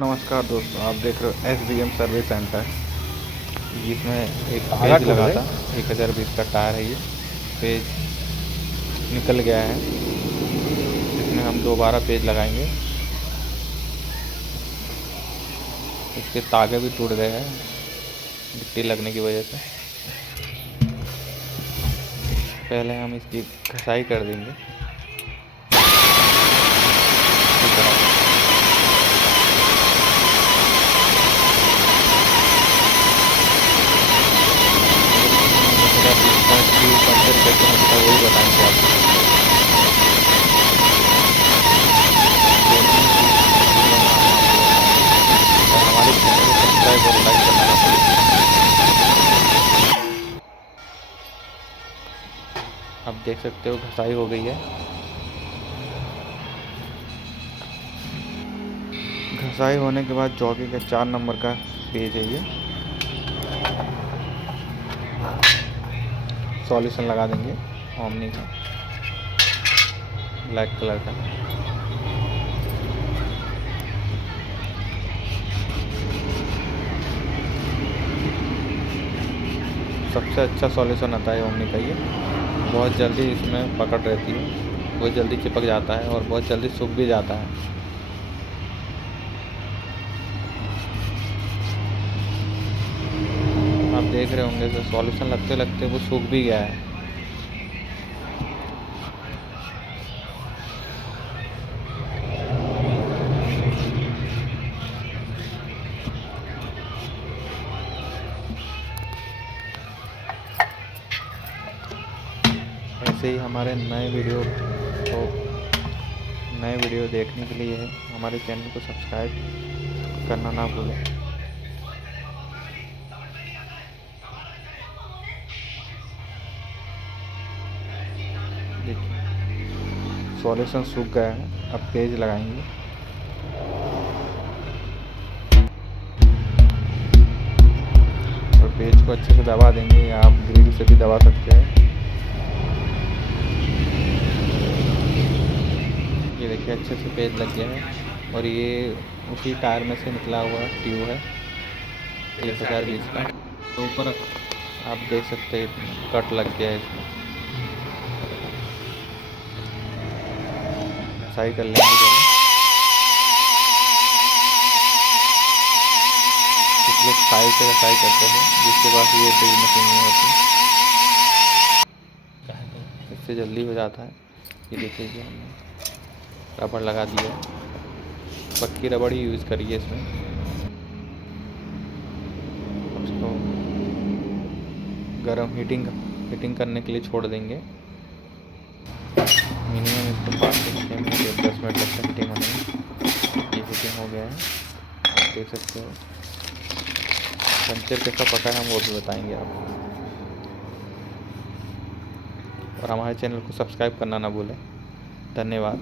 नमस्कार दोस्तों, आप देख रहे हो SBM सर्विस सेंटर, जिसमें एक पेज लगा था 1020 का टायर है। ये पेज निकल गया है, इसमें हम दोबारा पेज लगाएंगे। इसके तागे भी टूट गए हैं गिट्टी लगने की वजह से। पहले हम इसकी घसाई कर देंगे इस तरह। पंचर कैसे होता है वही बताएंगे आपको। और हमारे चैनल को सब्सक्राइब और लाइक करना ना भूलें। आप देख सकते हो घसाई हो गई है। घसाई होने के बाद जॉकी का 4 नंबर का पेज है ये। सॉल्यूशन लगा देंगे ओमनी का ब्लैक कलर का। सबसे अच्छा सॉल्यूशन आता है ओमनी का ये। बहुत जल्दी इसमें पकड़ रहती है, बहुत जल्दी चिपक जाता है और बहुत जल्दी सूख भी जाता है। आप देख रहे होंगे तो सॉल्यूशन लगते लगते वो सूख भी गया है। ऐसे ही हमारे नए वीडियो देखने के लिए हमारे चैनल को सब्सक्राइब करना ना भूलें। देखिए सॉल्यूशन सूख गया है। अब पेज लगाएंगे। और पेज को अच्छे से दबा देंगे, या आप ग्रिल से भी दबा सकते हैं। ये देखिए अच्छे से पेज लग गया है। और ये उसी टायर में से निकला हुआ ट्यूब है 1020 का। तो ऊपर आप देख सकते हैं कट लग गया है इसमें। घसाई कर लेंगे पहले। कुछ लोग साइड से घसाई करते हैं, जिसके पास ये ड्रिल मशीन नहीं होती, इससे जल्दी हो जाता है। ये देखिए कि हमने रबड़ लगा दिया है। पक्की रबड़ ही यूज़ करिए इसमें। उसको गर्म हीटिंग करने के लिए छोड़ देंगे। मिनिमम इसको 5 से 6 मिनट या 10 मिनट लगता है हीटिंग होने में। ये हीटिंग हो गया है, आप देख सकते हो। पंचर कैसा पका है हम वो भी बताएंगे आपको। और हमारे चैनल को सब्सक्राइब करना ना भूलें। धन्यवाद।